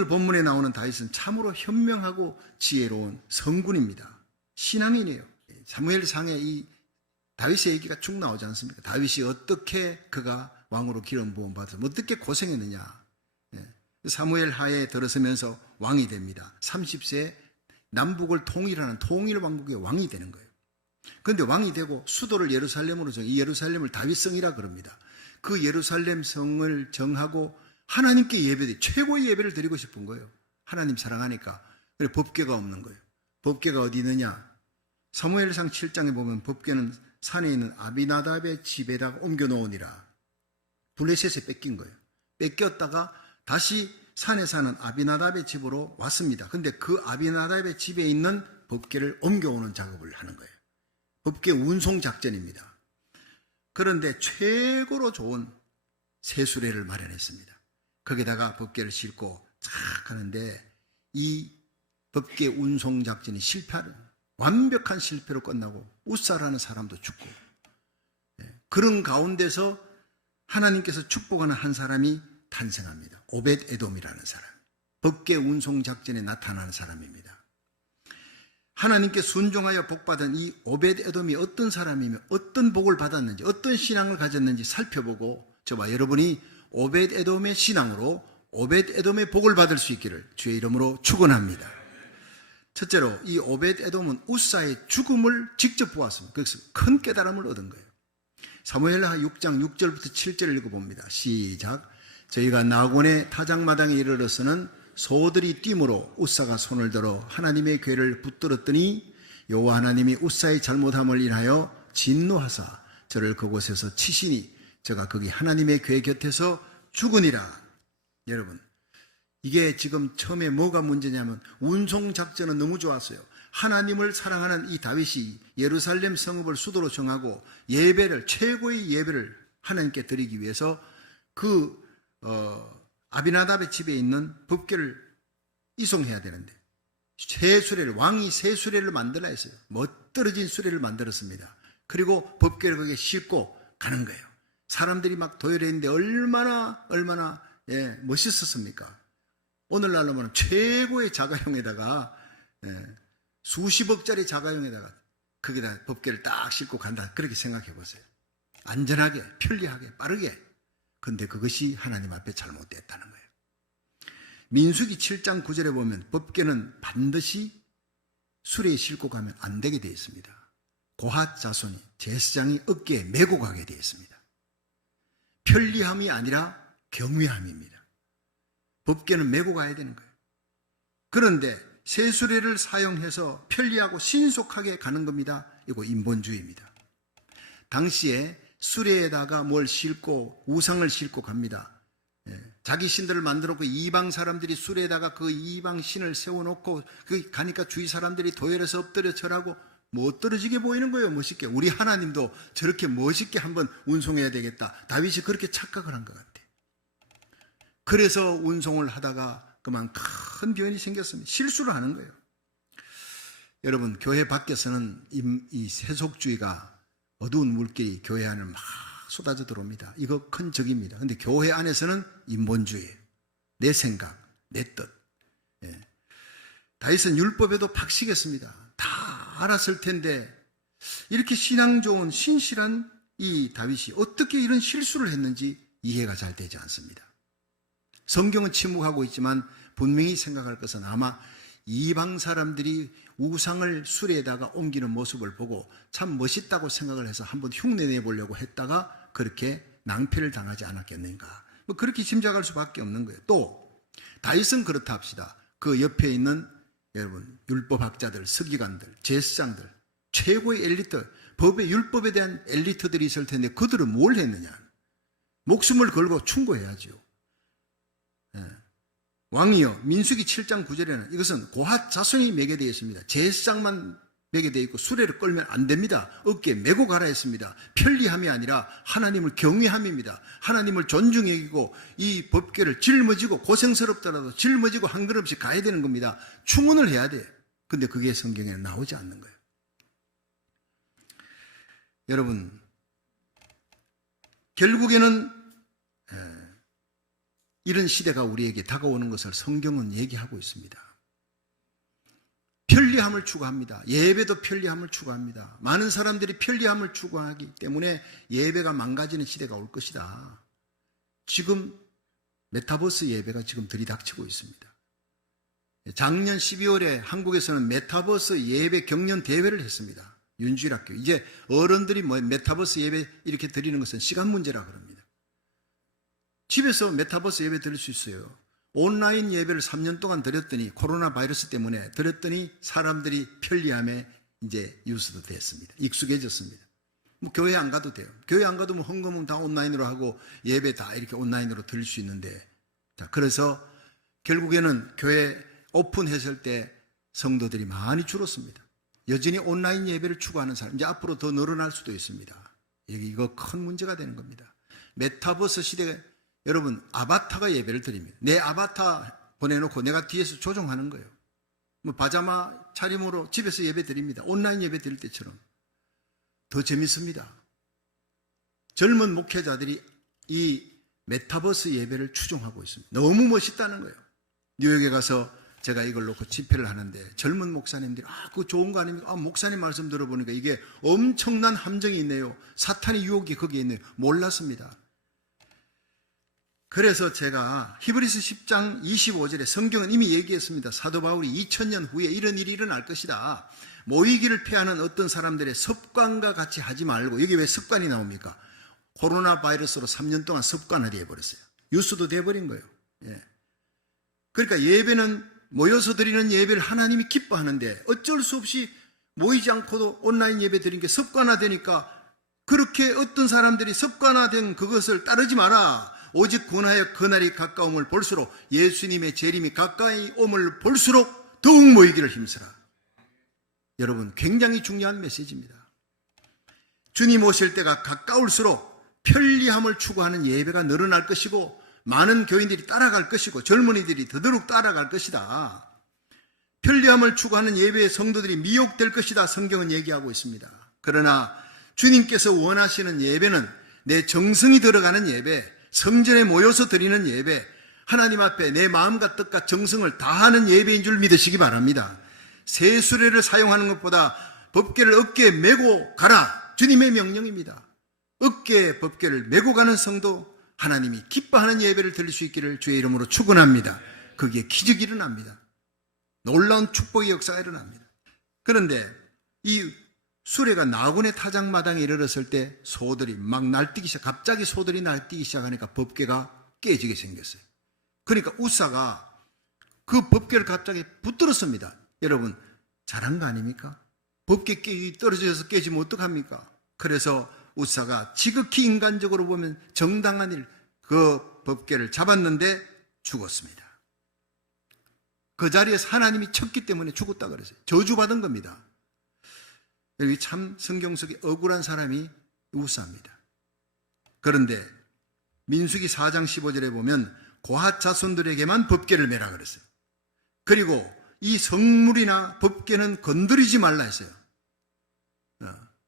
오늘 본문에 나오는 다윗은 참으로 현명하고 지혜로운 성군입니다. 신앙인이에요. 사무엘상에 이 다윗의 얘기가 쭉 나오지 않습니까? 다윗이 어떻게 그가 왕으로 기름 부음 받아서 어떻게 고생했느냐. 사무엘 하에 들어서면서 왕이 됩니다. 30세에 남북을 통일하는 통일왕국의 왕이 되는 거예요. 그런데 왕이 되고 수도를 예루살렘으로 정해, 이 예루살렘을 다윗성이라 그럽니다. 그 예루살렘 성을 정하고 하나님께 최고의 예배를 드리고 싶은 거예요. 하나님 사랑하니까. 그래 법궤가 없는 거예요. 법궤가 어디 있느냐? 사무엘상 7장에 보면 법궤는 산에 있는 아비나답의 집에다가 옮겨 놓으니라. 블레셋에 뺏긴 거예요. 뺏겼다가 다시 산에 사는 아비나답의 집으로 왔습니다. 근데 그 아비나답의 집에 있는 법궤를 옮겨오는 작업을 하는 거예요. 법궤 운송 작전입니다. 그런데 최고로 좋은 세수레를 마련했습니다. 거기다가 법궤를 싣고 쫙 가는데 이 법궤 운송 작전이 완벽한 실패로 끝나고 우사라는 사람도 죽고, 그런 가운데서 하나님께서 축복하는 한 사람이 탄생합니다. 오벳 에돔이라는 사람. 법궤 운송 작전에 나타나는 사람입니다. 하나님께 순종하여 복받은 이 오벳 에돔이 어떤 사람이며 어떤 복을 받았는지, 어떤 신앙을 가졌는지 살펴보고 저와 여러분이 오벳 에돔의 신앙으로 오벳 에돔의 복을 받을 수 있기를 주의 이름으로 축원합니다. 첫째로 이 오벳 에돔은 우사의 죽음을 직접 보았습니다. 그래서 큰 깨달음을 얻은 거예요. 사무엘하 6장 6절부터 7절을 읽어봅니다. 시작. 저희가 나곤의 타작마당에 이르러서는 소들이 뛰므로 우사가 손을 들어 하나님의 궤를 붙들었더니 여호와 하나님이 우사의 잘못함을 인하여 진노하사 저를 그곳에서 치시니 저가 거기 하나님의 궤 곁에서 죽으니라. 여러분, 이게 지금 처음에 뭐가 문제냐면 운송 작전은 너무 좋았어요. 하나님을 사랑하는 이 다윗이 예루살렘 성읍을 수도로 정하고 최고의 예배를 하나님께 드리기 위해서 아비나답의 집에 있는 법궤를 이송해야 되는데 왕이 새 수레를 만들라 했어요. 멋들어진 수레를 만들었습니다. 그리고 법궤를 거기에 싣고 가는 거예요. 사람들이 막 도열했는데 얼마나 멋있었습니까? 오늘날로 보면 최고의 자가용에다가 수십억짜리 자가용에다가 거기다 법궤를 딱 싣고 간다. 그렇게 생각해 보세요. 안전하게, 편리하게, 빠르게. 근데 그것이 하나님 앞에 잘못됐다는 거예요. 민수기 7장 9절에 보면 법궤는 반드시 수레에 싣고 가면 안 되게 되어 있습니다. 고핫 자손이 제사장이 어깨에 메고 가게 되어 있습니다. 편리함이 아니라 경외함입니다. 법궤는 메고 가야 되는 거예요. 그런데 새 수레를 사용해서 편리하고 신속하게 가는 겁니다. 이거 인본주의입니다. 당시에 수레에다가 뭘 싣고 우상을 싣고 갑니다. 자기 신들을 만들어놓고 이방 사람들이 수레에다가 그 이방 신을 세워놓고 가니까 주위 사람들이 도열해서 엎드려 절하고 못 떨어지게 보이는 거예요. 멋있게. 우리 하나님도 저렇게 멋있게 한번 운송해야 되겠다. 다윗이 그렇게 착각을 한 것 같아요. 그래서 운송을 하다가 그만 큰 변이 생겼습니다. 실수를 하는 거예요. 여러분, 교회 밖에서는 이 세속주의가 어두운 물길이 교회 안을 막 쏟아져 들어옵니다. 이거 큰 적입니다. 그런데 교회 안에서는 인본주의예요. 내 생각, 내 뜻. 다윗은 율법에도 박식했습니다. 다 알았을 텐데 이렇게 신앙 좋은 신실한 이 다윗이 어떻게 이런 실수를 했는지 이해가 잘 되지 않습니다. 성경은 침묵하고 있지만 분명히 생각할 것은 아마 이방 사람들이 우상을 수레에다가 옮기는 모습을 보고 참 멋있다고 생각을 해서 한번 흉내내 보려고 했다가 그렇게 낭패를 당하지 않았겠는가. 그렇게 짐작할 수밖에 없는 거예요. 또 다윗은 그렇다 합시다. 그 옆에 있는 여러분 율법학자들, 서기관들, 제사장들, 최고의 엘리트, 법의 율법에 대한 엘리트들이 있을 텐데 그들은 뭘 했느냐. 목숨을 걸고 충고해야죠. 왕이여, 민수기 7장 9절에는 이것은 고핫 자손이 매게 되어 있습니다. 제사장만 매게 되어 있고 수레를 끌면 안 됩니다. 어깨에 메고 가라 했습니다. 편리함이 아니라 하나님을 경외함입니다. 하나님을 존중해 여기고 이 법궤를 짊어지고 고생스럽더라도 짊어지고 한 걸음씩 가야 되는 겁니다. 충원을 해야 돼요. 근데 그게 성경에 나오지 않는 거예요. 여러분, 결국에는 이런 시대가 우리에게 다가오는 것을 성경은 얘기하고 있습니다. 편리함을 추구합니다. 예배도 편리함을 추구합니다. 많은 사람들이 편리함을 추구하기 때문에 예배가 망가지는 시대가 올 것이다. 지금 메타버스 예배가 지금 들이닥치고 있습니다. 작년 12월에 한국에서는 메타버스 예배 경연 대회를 했습니다. 윤주일학교. 이제 어른들이 메타버스 예배 이렇게 드리는 것은 시간 문제라 그럽니다. 집에서 메타버스 예배 드릴 수 있어요. 온라인 예배를 3년 동안 드렸더니 코로나 바이러스 때문에 드렸더니 사람들이 편리함에 이제 유수도 됐습니다. 익숙해졌습니다. 뭐 교회 안 가도 돼요. 교회 안 가도 뭐 헌금은 다 온라인으로 하고 예배 다 이렇게 온라인으로 드릴 수 있는데, 자, 그래서 결국에는 교회 오픈했을 때 성도들이 많이 줄었습니다. 여전히 온라인 예배를 추구하는 사람, 이제 앞으로 더 늘어날 수도 있습니다. 이거 큰 문제가 되는 겁니다. 메타버스 시대에 여러분 아바타가 예배를 드립니다. 내 아바타 보내놓고 내가 뒤에서 조종하는 거예요. 뭐 파자마 차림으로 집에서 예배 드립니다. 온라인 예배 드릴 때처럼. 더 재밌습니다. 젊은 목회자들이 이 메타버스 예배를 추종하고 있습니다. 너무 멋있다는 거예요. 뉴욕에 가서 제가 이걸 놓고 집회를 하는데 젊은 목사님들이 그거 좋은 거 아닙니까? 목사님 말씀 들어보니까 이게 엄청난 함정이 있네요. 사탄의 유혹이 거기에 있네요. 몰랐습니다. 그래서 제가 히브리서 10장 25절에 성경은 이미 얘기했습니다. 사도 바울이 2000년 후에 이런 일이 일어날 것이다. 모이기를 피하는 어떤 사람들의 습관과 같이 하지 말고, 여기 왜 습관이 나옵니까? 코로나 바이러스로 3년 동안 습관화되어 버렸어요. 뉴스도 돼버린 거예요. 예. 그러니까 예배는 모여서 드리는 예배를 하나님이 기뻐하는데 어쩔 수 없이 모이지 않고도 온라인 예배 드리는 게 습관화되니까, 그렇게 어떤 사람들이 습관화된 그것을 따르지 마라. 오직 군하여 그날이 가까움을 볼수록, 예수님의 재림이 가까이 옴을 볼수록 더욱 모이기를 힘쓰라. 여러분, 굉장히 중요한 메시지입니다. 주님 오실 때가 가까울수록 편리함을 추구하는 예배가 늘어날 것이고, 많은 교인들이 따라갈 것이고, 젊은이들이 더더욱 따라갈 것이다. 편리함을 추구하는 예배의 성도들이 미혹될 것이다. 성경은 얘기하고 있습니다. 그러나 주님께서 원하시는 예배는 내 정성이 들어가는 예배, 성전에 모여서 드리는 예배, 하나님 앞에 내 마음과 뜻과 정성을 다하는 예배인 줄 믿으시기 바랍니다. 새 수레를 사용하는 것보다 법궤를 어깨에 메고 가라. 주님의 명령입니다. 어깨에 법궤를 메고 가는 성도, 하나님이 기뻐하는 예배를 드릴 수 있기를 주의 이름으로 축원합니다. 거기에 기적이 일어납니다. 놀라운 축복의 역사가 일어납니다. 그런데 이 수레가 나군의 타작마당에 이르렀을 때 소들이 막 날뛰기 갑자기 소들이 날뛰기 시작하니까 법궤가 깨지게 생겼어요. 그러니까 우사가 그 법궤를 갑자기 붙들었습니다. 여러분, 잘한 거 아닙니까? 법궤 떨어져서 깨지면 어떡합니까? 그래서 우사가 지극히 인간적으로 보면 정당한 일, 그 법궤를 잡았는데 죽었습니다. 그 자리에서 하나님이 쳤기 때문에 죽었다 그랬어요. 저주받은 겁니다. 여기 참 성경 속에 억울한 사람이 우사입니다. 그런데 민수기 4장 15절에 보면 고핫 자손들에게만 법궤를 메라 그랬어요. 그리고 이 성물이나 법궤는 건드리지 말라 했어요.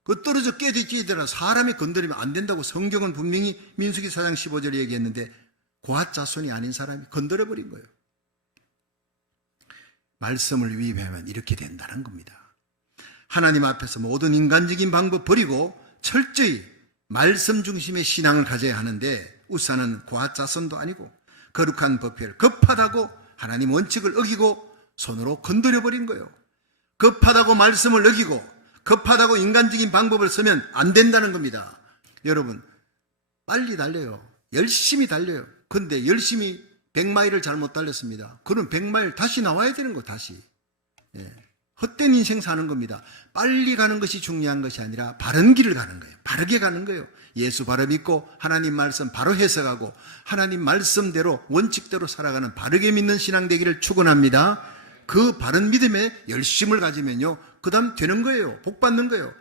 그 떨어져 깨지더라도 사람이 건드리면 안 된다고 성경은 분명히 민수기 4장 15절에 얘기했는데, 고핫 자손이 아닌 사람이 건드려버린 거예요. 말씀을 위배하면 이렇게 된다는 겁니다. 하나님 앞에서 모든 인간적인 방법 버리고 철저히 말씀 중심의 신앙을 가져야 하는데, 우사는 고핫 자손도 아니고 거룩한 법궤를 급하다고 하나님 원칙을 어기고 손으로 건드려버린 거예요. 급하다고 말씀을 어기고 급하다고 인간적인 방법을 쓰면 안 된다는 겁니다. 여러분, 빨리 달려요. 열심히 달려요. 근데 열심히 100마일을 잘못 달렸습니다. 그럼 100마일 다시 나와야 되는 거, 다시. 예. 헛된 인생 사는 겁니다. 빨리 가는 것이 중요한 것이 아니라 바른 길을 가는 거예요. 바르게 가는 거예요. 예수 바로 믿고 하나님 말씀 바로 해석하고 하나님 말씀대로 원칙대로 살아가는 바르게 믿는 신앙 되기를 축원합니다. 그 바른 믿음에 열심을 가지면요, 그 다음 되는 거예요. 복 받는 거예요.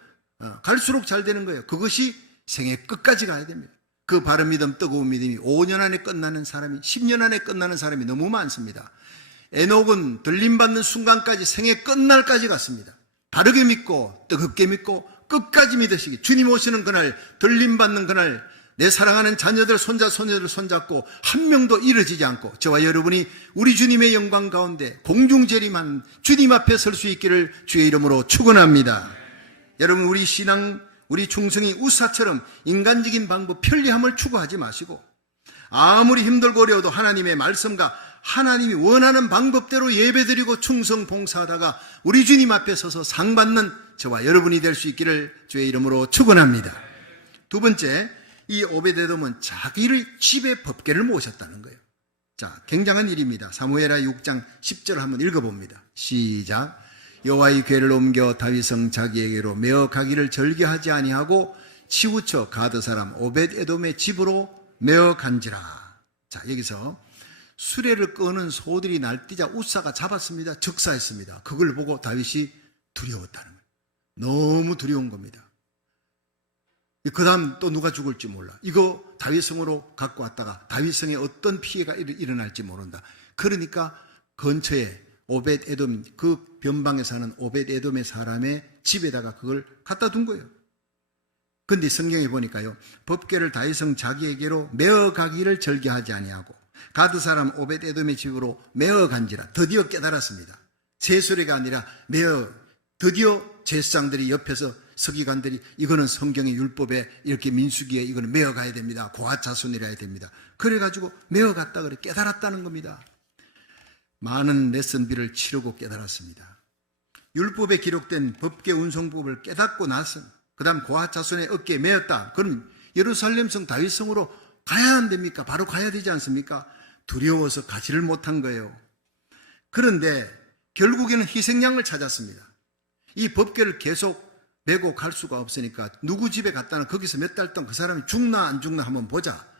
갈수록 잘 되는 거예요. 그것이 생애 끝까지 가야 됩니다. 그 바른 믿음, 뜨거운 믿음이 5년 안에 끝나는 사람이, 10년 안에 끝나는 사람이 너무 많습니다. 에녹은 들림받는 순간까지, 생애 끝날까지 갔습니다. 바르게 믿고 뜨겁게 믿고 끝까지 믿으시기, 주님 오시는 그날, 들림받는 그날, 내 사랑하는 자녀들, 손자, 손녀들 손잡고 한 명도 이르지지 않고 저와 여러분이 우리 주님의 영광 가운데 공중재림한 주님 앞에 설 수 있기를 주의 이름으로 축원합니다. 여러분, 우리 신앙, 우리 충성이 우사처럼 인간적인 방법, 편리함을 추구하지 마시고 아무리 힘들고 어려워도 하나님의 말씀과 하나님이 원하는 방법대로 예배드리고 충성 봉사하다가 우리 주님 앞에 서서 상 받는 저와 여러분이 될 수 있기를 주의 이름으로 축원합니다. 두 번째, 이 오베데돔은 자기를 집에 법궤를 모셨다는 거예요. 자, 굉장한 일입니다. 사무엘하 6장 10절을 한번 읽어봅니다. 시작. 여호와의 궤를 옮겨 다윗성 자기에게로 메어 가기를 절개하지 아니하고 치우쳐 가드 사람 오벳에돔의 집으로 메어 간지라. 자, 여기서 수레를 끄는 소들이 날뛰자 우사가 잡았습니다. 적사했습니다. 그걸 보고 다윗이 두려웠다는 거예요. 너무 두려운 겁니다. 그 다음 또 누가 죽을지 몰라. 이거 다윗성으로 갖고 왔다가 다윗성에 어떤 피해가 일어날지 모른다. 그러니까 근처에 오벳에돔, 그 변방에 사는 오벳에돔의 사람의 집에다가 그걸 갖다 둔 거예요. 근데 성경에 보니까요, 법궤를 다윗성 자기에게로 메어 가기를 절개하지 아니하고 가드 사람 오벳에돔의 집으로 메어 간지라. 드디어 깨달았습니다. 제수레가 아니라 메어, 드디어 제사장들이 옆에서 서기관들이 이거는 성경의 율법에 이렇게 민수기에 이거는 메어 가야 됩니다. 고앗 자손이라 해야 됩니다. 그래가지고 메어 갔다 그래 깨달았다는 겁니다. 많은 레슨비를 치르고 깨달았습니다. 율법에 기록된 법궤 운송법을 깨닫고 나서 그 다음 고앗 자손의 어깨에 메었다. 그럼 예루살렘성 다윗성으로 가야 안 됩니까? 바로 가야 되지 않습니까? 두려워서 가지를 못한 거예요. 그런데 결국에는 희생양을 찾았습니다. 이 법궤를 계속 메고 갈 수가 없으니까 누구 집에 갔다는 거기서 몇 달 동안 그 사람이 죽나 안 죽나 한번 보자.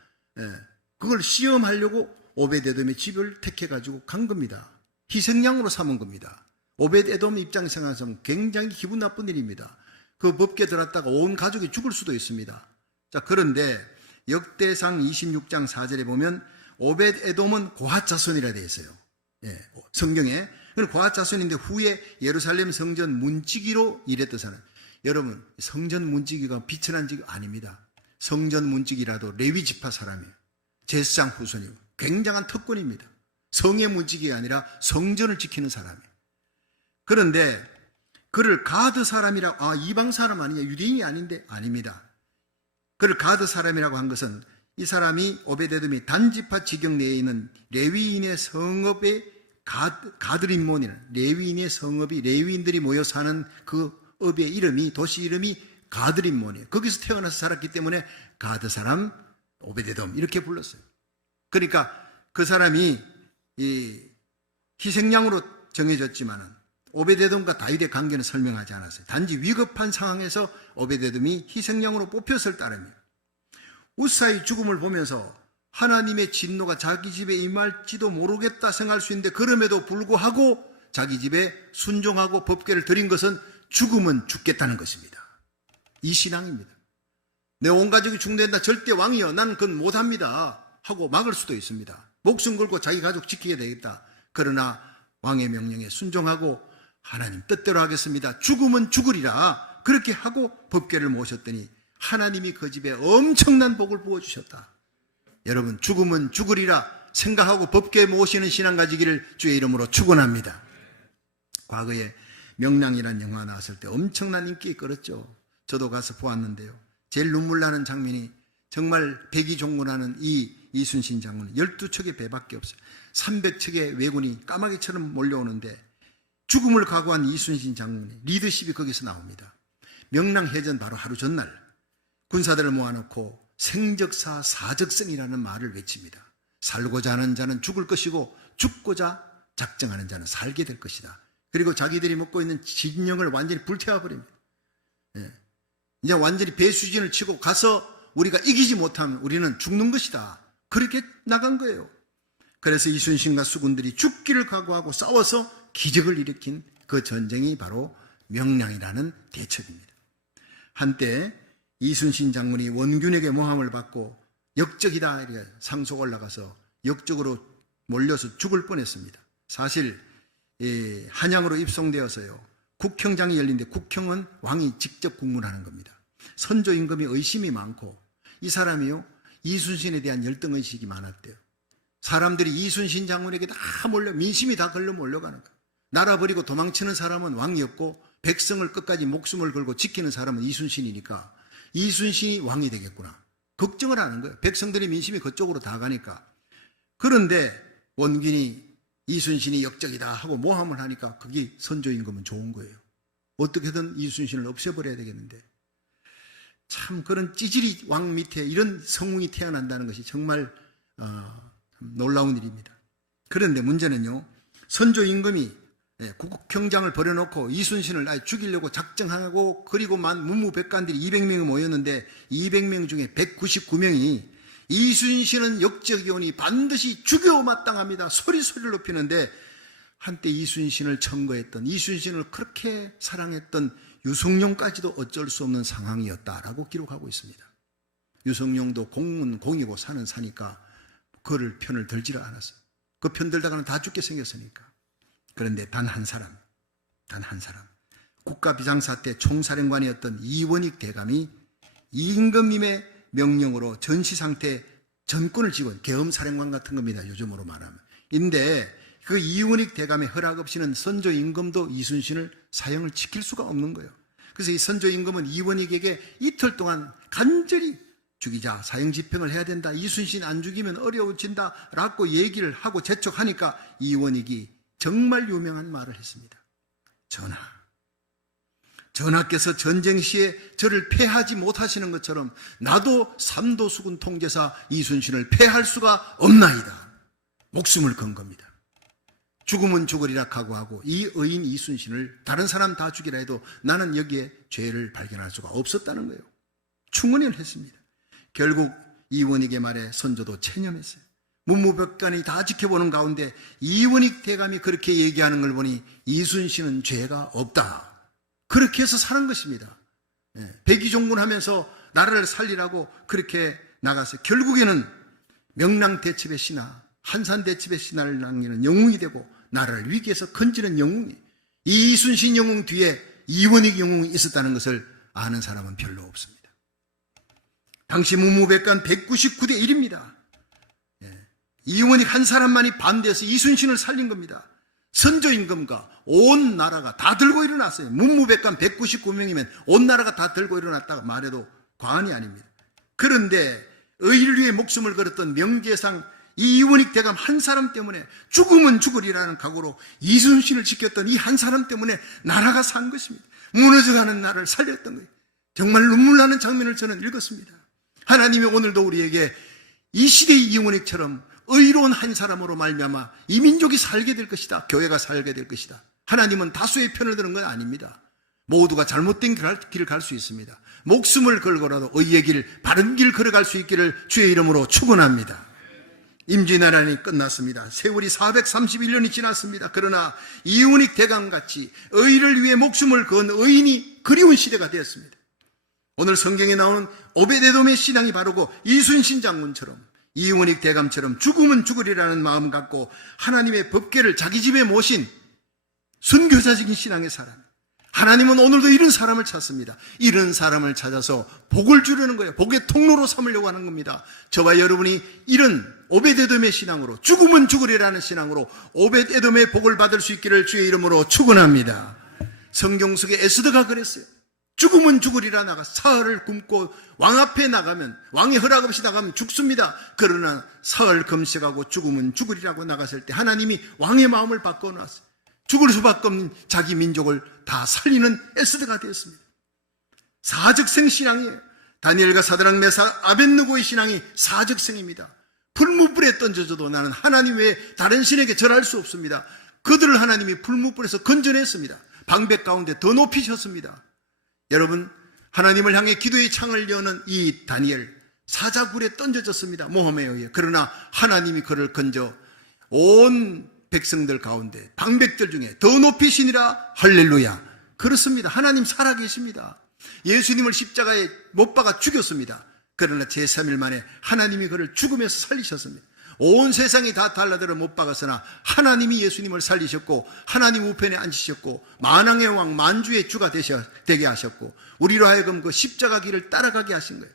그걸 시험하려고 오벳에돔의 집을 택해가지고 간 겁니다. 희생양으로 삼은 겁니다. 오벳에돔 입장에서 굉장히 기분 나쁜 일입니다. 그 법궤 들었다가 온 가족이 죽을 수도 있습니다. 자, 그런데 역대상 26장 4절에 보면 오벳에돔은 고앗 자손이라 되어 있어요. 성경에. 고앗 자손인데 후에 예루살렘 성전 문지기로 일했던 사람. 여러분, 성전 문지기가 비천한 직이 아닙니다. 성전 문지기라도 레위 지파 사람이에요. 제사장 후손이고 굉장한 특권입니다. 성의 문지기가 아니라 성전을 지키는 사람이에요. 그런데 그를 가드 사람이라고, 이방 사람 아니냐, 유대인이 아닌데, 아닙니다. 그를 가드 사람이라고 한 것은 이 사람이 오베데돔이 단지파 지경 내에 있는 레위인의 성읍의 가드림몬이라는, 레위인의 성읍이 레위인들이 모여 사는 그 읍의 이름이, 도시 이름이 가드림몬이에요. 거기서 태어나서 살았기 때문에 가드 사람 오베데돔 이렇게 불렀어요. 그러니까 그 사람이 이 희생양으로 정해졌지만은 오베데돔과 다윗의 관계는 설명하지 않았어요. 단지 위급한 상황에서 오베데돔이 희생양으로 뽑혔을 따름이에요. 우사의 죽음을 보면서 하나님의 진노가 자기 집에 임할지도 모르겠다 생각할 수 있는데 그럼에도 불구하고 자기 집에 순종하고 법궤를 드린 것은 죽으면 죽겠다는 것입니다. 이 신앙입니다. 내 온 가족이 죽는다. 절대 왕이여 나는 그건 못합니다 하고 막을 수도 있습니다. 목숨 걸고 자기 가족 지키게 되겠다. 그러나 왕의 명령에 순종하고 하나님 뜻대로 하겠습니다. 죽으면 죽으리라. 그렇게 하고 법궤를 모셨더니 하나님이 그 집에 엄청난 복을 부어주셨다. 여러분, 죽으면 죽으리라 생각하고 법궤 모시는 신앙 가지기를 주의 이름으로 축원합니다. 과거에 명랑이라는 영화 나왔을 때 엄청난 인기 끌었죠. 저도 가서 보았는데요. 제일 눈물 나는 장면이 정말 백이종군하는 이 이순신 장군은 12척의 배밖에 없어요. 300척의 왜군이 까마귀처럼 몰려오는데 죽음을 각오한 이순신 장군의 리더십이 거기서 나옵니다. 명랑해전 바로 하루 전날 군사들을 모아놓고 생적사 사적성이라는 말을 외칩니다. 살고자 하는 자는 죽을 것이고 죽고자 작정하는 자는 살게 될 것이다. 그리고 자기들이 먹고 있는 진영을 완전히 불태워버립니다. 이제 완전히 배수진을 치고 가서 우리가 이기지 못하면 우리는 죽는 것이다. 그렇게 나간 거예요. 그래서 이순신과 수군들이 죽기를 각오하고 싸워서 기적을 일으킨 그 전쟁이 바로 명량이라는 대첩입니다. 한때 이순신 장군이 원균에게 모함을 받고 역적이다 이렇게 상속 올라가서 역적으로 몰려서 죽을 뻔했습니다. 사실 한양으로 입성되어서요. 국형장이 열린데 국형은 왕이 직접 국문하는 겁니다. 선조 임금이 의심이 많고 이 사람이요, 이순신에 대한 열등의식이 많았대요. 사람들이 이순신 장군에게 다 민심이 다 걸려 몰려가는 거예요. 나라 버리고 도망치는 사람은 왕이 없고 백성을 끝까지 목숨을 걸고 지키는 사람은 이순신이니까 이순신이 왕이 되겠구나. 걱정을 하는 거예요. 백성들의 민심이 그쪽으로 다 가니까. 그런데 원균이 이순신이 역적이다 하고 모함을 하니까 그게 선조임금은 좋은 거예요. 어떻게든 이순신을 없애버려야 되겠는데. 참 그런 찌질이 왕 밑에 이런 성웅이 태어난다는 것이 정말 놀라운 일입니다. 그런데 문제는요, 선조임금이 국경장을 버려놓고 이순신을 아예 죽이려고 작정하고, 그리고 문무백관들이 200명이 모였는데 200명 중에 199명이 이순신은 역적이오니 반드시 죽여 마땅합니다 소리를 높이는데, 한때 이순신을 청거했던, 이순신을 그렇게 사랑했던 유성룡까지도 어쩔 수 없는 상황이었다라고 기록하고 있습니다. 유성룡도 공은 공이고 산은 사니까 그를 편을 들지를 않았어요. 그 편 들다가는 다 죽게 생겼으니까. 그런데 단 한 사람, 국가비상사 때 총사령관이었던 이원익 대감이 임금님의 명령으로 전시상태 전권을 쥐고, 계엄사령관 같은 겁니다, 요즘으로 말하면. 인데 그 이원익 대감의 허락 없이는 선조 임금도 이순신을 사형을 지킬 수가 없는 거예요. 그래서 이 선조 임금은 이원익에게 이틀 동안 간절히 죽이자, 사형 집행을 해야 된다, 이순신 안 죽이면 어려워진다 라고 얘기를 하고 재촉하니까 이원익이 정말 유명한 말을 했습니다. 전하께서 전쟁 시에 저를 패하지 못하시는 것처럼 나도 삼도수군 통제사 이순신을 패할 수가 없나이다. 목숨을 건 겁니다. 죽으면 죽으리라 각오하고 이 의인 이순신을 다른 사람 다 죽이라 해도 나는 여기에 죄를 발견할 수가 없었다는 거예요. 충언을 했습니다. 결국 이원익의 말에 선조도 체념했어요. 문무백관이 다 지켜보는 가운데 이원익 대감이 그렇게 얘기하는 걸 보니 이순신은 죄가 없다, 그렇게 해서 사는 것입니다. 백의종군 하면서 나라를 살리라고 그렇게 나갔어요. 결국에는 명랑대첩의 신하, 한산대첩의 신하를 남기는 영웅이 되고 나라를 위기에서 건지는 영웅이, 이 이순신 영웅 뒤에 이원익 영웅이 있었다는 것을 아는 사람은 별로 없습니다. 당시 문무백관 199대 1입니다. 이원익 한 사람만이 반대해서 이순신을 살린 겁니다. 선조임금과 온 나라가 다 들고 일어났어요. 문무백관 199명이면 온 나라가 다 들고 일어났다고 말해도 과언이 아닙니다. 그런데 의를 위해 목숨을 걸었던 명제상 이원익 대감 한 사람 때문에 죽으면 죽으리라는 각오로 이순신을 지켰던 이 한 사람 때문에 나라가 산 것입니다. 무너져가는 나라를 살렸던 거예요. 정말 눈물 나는 장면을 저는 읽었습니다. 하나님이 오늘도 우리에게 이 시대의 이원익처럼 의로운 한 사람으로 말미암아 이 민족이 살게 될 것이다, 교회가 살게 될 것이다. 하나님은 다수의 편을 드는 건 아닙니다. 모두가 잘못된 길을 갈 수 있습니다. 목숨을 걸고라도 의의 길, 바른 길 걸어갈 수 있기를 주의 이름으로 축원합니다. 임진왜란이 끝났습니다. 세월이 431년이 지났습니다. 그러나 이원익 대감같이 의를 위해 목숨을 건 의인이 그리운 시대가 되었습니다. 오늘 성경에 나오는 오베데돔의 신앙이 바르고 이순신 장군처럼 이원익 대감처럼 죽으면 죽으리라는 마음 갖고 하나님의 법궤를 자기 집에 모신 선교사적인 신앙의 사람, 하나님은 오늘도 이런 사람을 찾습니다. 이런 사람을 찾아서 복을 주려는 거예요. 복의 통로로 삼으려고 하는 겁니다. 저와 여러분이 이런 오벳에돔의 신앙으로, 죽으면 죽으리라는 신앙으로 오벳에돔의 복을 받을 수 있기를 주의 이름으로 축원합니다. 성경 속에 에스더가 그랬어요. 죽으면 죽으리라 나가 사흘을 굶고 왕 앞에 나가면, 왕의 허락 없이 나가면 죽습니다. 그러나 사흘 금식하고 죽으면 죽으리라고 나갔을 때 하나님이 왕의 마음을 바꿔놨어요. 죽을 수밖에 없는 자기 민족을 다 살리는 에스더가 되었습니다. 사적생 신앙이에요. 다니엘과 사드락 메삭 아벳느고의 신앙이 사적생입니다. 풀무불에 던져져도 나는 하나님 외에 다른 신에게 절할 수 없습니다. 그들을 하나님이 풀무불에서 건져냈습니다. 방백 가운데 더 높이셨습니다. 여러분, 하나님을 향해 기도의 창을 여는 이 다니엘, 사자굴에 던져졌습니다. 모함에 의해. 그러나 하나님이 그를 건져 온 백성들 가운데 방백들 중에 더 높이시니라. 할렐루야. 그렇습니다. 하나님 살아계십니다. 예수님을 십자가에 못 박아 죽였습니다. 그러나 제3일 만에 하나님이 그를 죽음에서 살리셨습니다. 온 세상이 다 달라들어 못 박았으나 하나님이 예수님을 살리셨고 하나님 우편에 앉으셨고 만왕의 왕 만주의 주가 되게 하셨고 우리로 하여금 그 십자가 길을 따라가게 하신 거예요.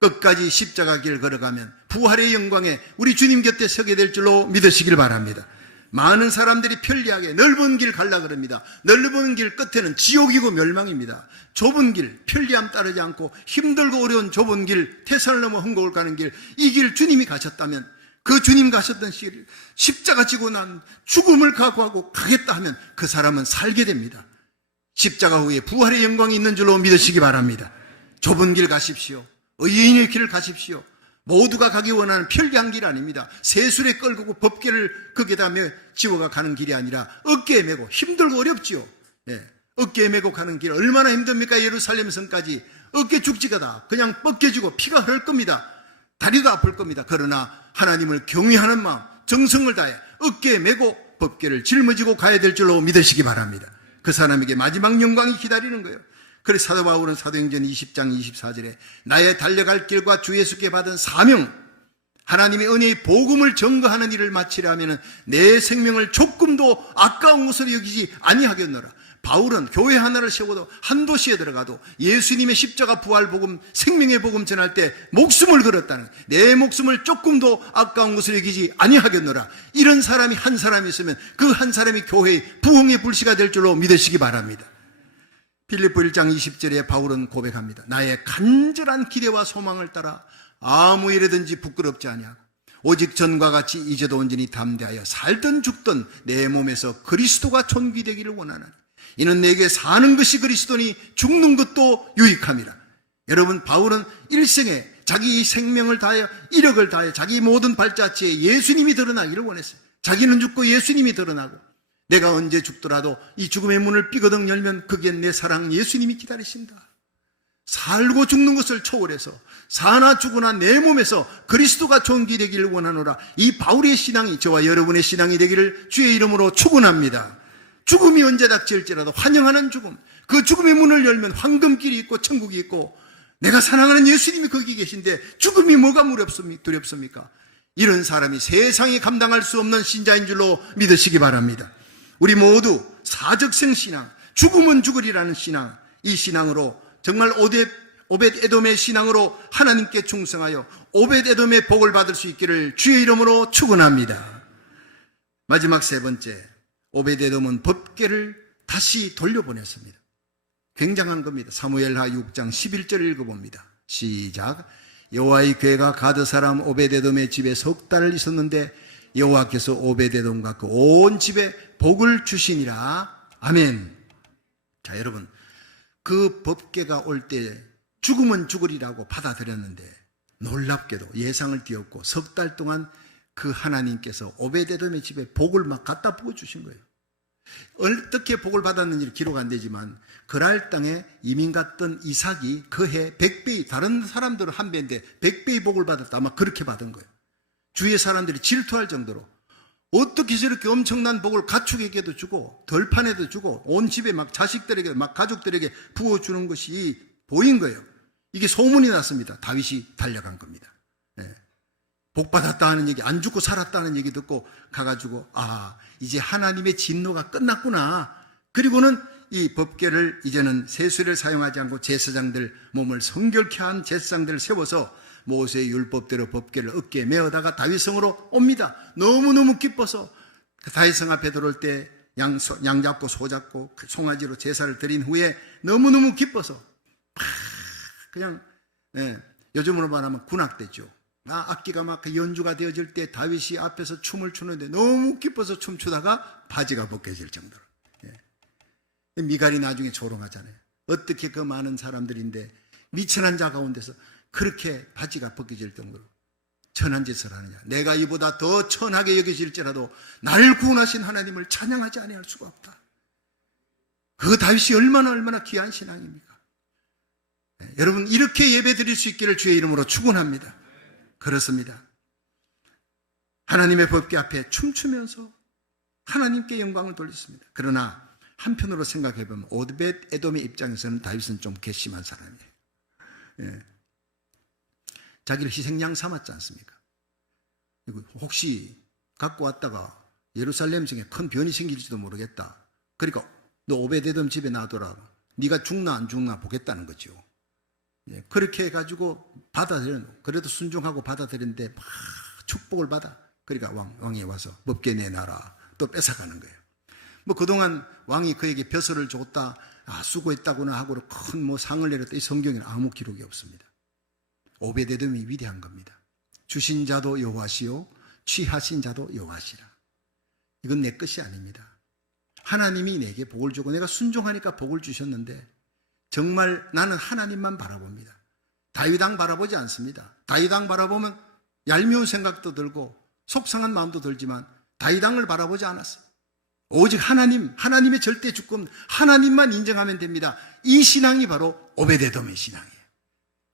끝까지 십자가 길 걸어가면 부활의 영광에 우리 주님 곁에 서게 될 줄로 믿으시길 바랍니다. 많은 사람들이 편리하게 넓은 길 갈라 그럽니다. 넓은 길 끝에는 지옥이고 멸망입니다. 좁은 길, 편리함 따르지 않고 힘들고 어려운 좁은 길, 태산을 넘어 흥곡을 가는 길, 이 길 주님이 가셨다면, 그 주님 가셨던 길, 십자가 지고 난 죽음을 각오하고 가겠다 하면 그 사람은 살게 됩니다. 십자가 후에 부활의 영광이 있는 줄로 믿으시기 바랍니다. 좁은 길 가십시오. 의인의 길을 가십시오. 모두가 가기 원하는 편리한 길 아닙니다. 세술에 끌고 법궤를 거기다 지워가 가는 길이 아니라 어깨에 메고 힘들고 어렵지요. 어깨에 메고 가는 길 얼마나 힘듭니까? 예루살렘 성까지 어깨 죽지가다 그냥 뻗겨지고 피가 흐를 겁니다. 다리도 아플 겁니다. 그러나 하나님을 경외하는 마음, 정성을 다해 어깨에 메고 법궤를 짊어지고 가야 될 줄로 믿으시기 바랍니다. 그 사람에게 마지막 영광이 기다리는 거예요. 그래서 사도 바울은 사도행전 20장 24절에 나의 달려갈 길과 주 예수께 받은 사명, 하나님의 은혜의 복음을 증거하는 일을 마치려 하면 내 생명을 조금도 아까운 것으로 여기지 아니하겠노라. 바울은 교회 하나를 세워도 한 도시에 들어가도 예수님의 십자가 부활 복음, 생명의 복음 전할 때 목숨을 걸었다는, 내 목숨을 조금도 아까운 것으로 여기지 아니하겠노라. 이런 사람이 한 사람 있으면 그 한 사람이 교회의 부흥의 불씨가 될 줄로 믿으시기 바랍니다. 빌립보 1장 20절에 바울은 고백합니다. 나의 간절한 기대와 소망을 따라 아무 일에든지 부끄럽지 아니하고 오직 전과 같이 이제도 온전히 담대하여 살든 죽든 내 몸에서 그리스도가 존귀되기를 원하나니 이는 내게 사는 것이 그리스도니 죽는 것도 유익함이라. 여러분, 바울은 일생에 자기 생명을 다하여 이력을 다하여 자기 모든 발자취에 예수님이 드러나기를 원했어요. 자기는 죽고 예수님이 드러나고 내가 언제 죽더라도 이 죽음의 문을 삐거덕 열면 거기에 내 사랑 예수님이 기다리신다. 살고 죽는 것을 초월해서 사나 죽으나 내 몸에서 그리스도가 존귀되기를 원하노라. 이 바울의 신앙이 저와 여러분의 신앙이 되기를 주의 이름으로 축원합니다. 죽음이 언제 닥칠지라도 환영하는 죽음, 그 죽음의 문을 열면 황금길이 있고 천국이 있고 내가 사랑하는 예수님이 거기 계신데 죽음이 뭐가 두렵습니까? 이런 사람이 세상이 감당할 수 없는 신자인 줄로 믿으시기 바랍니다. 우리 모두 사적생 신앙, 죽으면 죽으리라는 신앙, 이 신앙으로 정말 오벳 에돔의 신앙으로 하나님께 충성하여 오벳 에돔의 복을 받을 수 있기를 주의 이름으로 축원합니다. 마지막 세 번째, 오벳 에돔은 법궤를 다시 돌려보냈습니다. 굉장한 겁니다. 사무엘하 6장 11절을 읽어봅니다. 시작. 여호와의 궤가 가드 사람 오벳 에돔의 집에 석 달을 있었는데 여호와께서 오벳 에돔과 그 온 집에 복을 주시니라. 아멘. 자, 여러분, 그 법궤가 올 때 죽으면 죽으리라고 받아들였는데 놀랍게도 예상을 뒤엎고 석 달 동안 그 하나님께서 오벳 에돔의 집에 복을 막 갖다 부어주신 거예요. 어떻게 복을 받았는지 기록 안 되지만 그랄 땅에 이민 갔던 이삭이 그해 100배의, 다른 사람들은 한 배인데 100배의 복을 받았다. 아마 그렇게 받은 거예요. 주위의 사람들이 질투할 정도로 어떻게 저렇게 엄청난 복을 가축에게도 주고 덜판에도 주고 온 집에 막 자식들에게 막 가족들에게 부어주는 것이 보인 거예요. 이게 소문이 났습니다. 다윗이 달려간 겁니다. 복 받았다 하는 얘기, 안 죽고 살았다는 얘기 듣고 가가지고 이제 하나님의 진노가 끝났구나. 그리고는 이 법궤를 이제는 세수를 사용하지 않고 제사장들 몸을 성결케 한 제사장들을 세워서 모세의 율법대로 법궤를 어깨에 메어다가 다윗성으로 옵니다. 너무너무 기뻐서 다윗성 앞에 들어올 때 양 잡고 소 잡고 송아지로 제사를 드린 후에 너무너무 기뻐서 그냥 요즘으로 말하면 군악대죠. 악기가 막 연주가 되어질 때 다윗이 앞에서 춤을 추는데 너무 기뻐서 춤추다가 바지가 벗겨질 정도로. 미갈이 나중에 조롱하잖아요. 어떻게 그 많은 사람들인데 미천한 자 가운데서 그렇게 바지가 벗겨질 정도로 천한 짓을 하느냐. 내가 이보다 더 천하게 여겨질지라도 나를 구원하신 하나님을 찬양하지 아니할 수가 없다. 그 다윗이 얼마나 귀한 신앙입니까? 여러분, 이렇게 예배 드릴 수 있기를 주의 이름으로 축원합니다. 그렇습니다. 하나님의 법궤 앞에 춤추면서 하나님께 영광을 돌렸습니다. 그러나 한편으로 생각해 보면 오벳 에돔의 입장에서는 다윗은 좀 괘씸한 사람이에요. 자기를 희생양 삼았지 않습니까? 혹시 갖고 왔다가 예루살렘 성에 큰 변이 생길지도 모르겠다. 그러니까 너 오벳 에돔 집에 놔둬라. 네가 죽나 안 죽나 보겠다는 거죠. 그렇게 해가지고 받아들여. 그래도 순종하고 받아들였는데 막 축복을 받아. 그러니까 왕이 와서 법궤 내놔라. 또 뺏어가는 거예요. 뭐 그동안 왕이 그에게 벼슬을 줬다, 수고했다구나 하고 큰 뭐 상을 내렸다, 이 성경에는 아무 기록이 없습니다. 오베데돔이 위대한 겁니다. 주신 자도 여호와시요 취하신 자도 여호와시라. 이건 내 것이 아닙니다. 하나님이 내게 복을 주고 내가 순종하니까 복을 주셨는데 정말 나는 하나님만 바라봅니다. 다윗 왕 바라보지 않습니다. 다윗 왕 바라보면 얄미운 생각도 들고 속상한 마음도 들지만 다윗 왕을 바라보지 않았어요. 오직 하나님의 절대 주권, 하나님만 인정하면 됩니다. 이 신앙이 바로 오베데돔의 신앙이에요.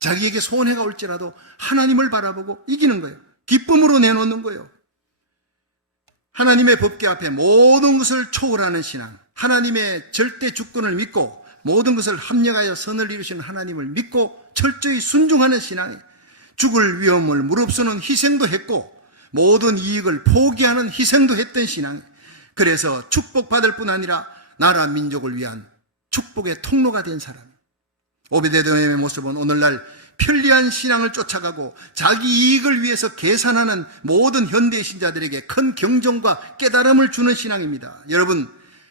자기에게 손해가 올지라도 하나님을 바라보고 이기는 거예요. 기쁨으로 내놓는 거예요. 하나님의 법궤 앞에 모든 것을 초월하는 신앙, 하나님의 절대 주권을 믿고 모든 것을 합력하여 선을 이루시는 하나님을 믿고 철저히 순종하는 신앙이에요. 죽을 위험을 무릅쓰는 희생도 했고 모든 이익을 포기하는 희생도 했던 신앙이에요. 그래서 축복받을 뿐 아니라 나라 민족을 위한 축복의 통로가 된 사람. 오베데돔의 모습은 오늘날 편리한 신앙을 쫓아가고 자기 이익을 위해서 계산하는 모든 현대 신자들에게 큰 경종과 깨달음을 주는 신앙입니다. 여러분,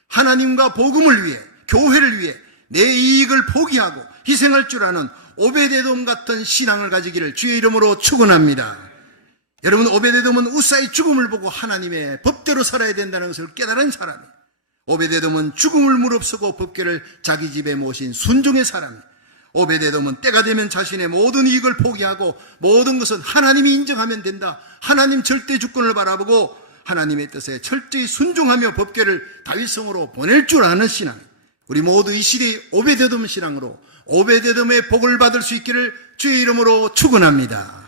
하나님과 복음을 위해, 교회를 위해 내 이익을 포기하고 희생할 줄 아는 오베데돔 같은 신앙을 가지기를 주의 이름으로 축원합니다. 여러분, 오베데돔은 우사의 죽음을 보고 하나님의 법대로 살아야 된다는 것을 깨달은 사람이에요. 오베데돔은 죽음을 무릅쓰고 법궤를 자기 집에 모신 순종의 사람이에요. 오베데돔은 때가 되면 자신의 모든 이익을 포기하고 모든 것은 하나님이 인정하면 된다. 하나님 절대 주권을 바라보고 하나님의 뜻에 철저히 순종하며 법궤를 다윗성으로 보낼 줄 아는 신앙. 우리 모두 이 시대의 오베데돔 신앙으로 오베데돔의 복을 받을 수 있기를 주의 이름으로 축원합니다.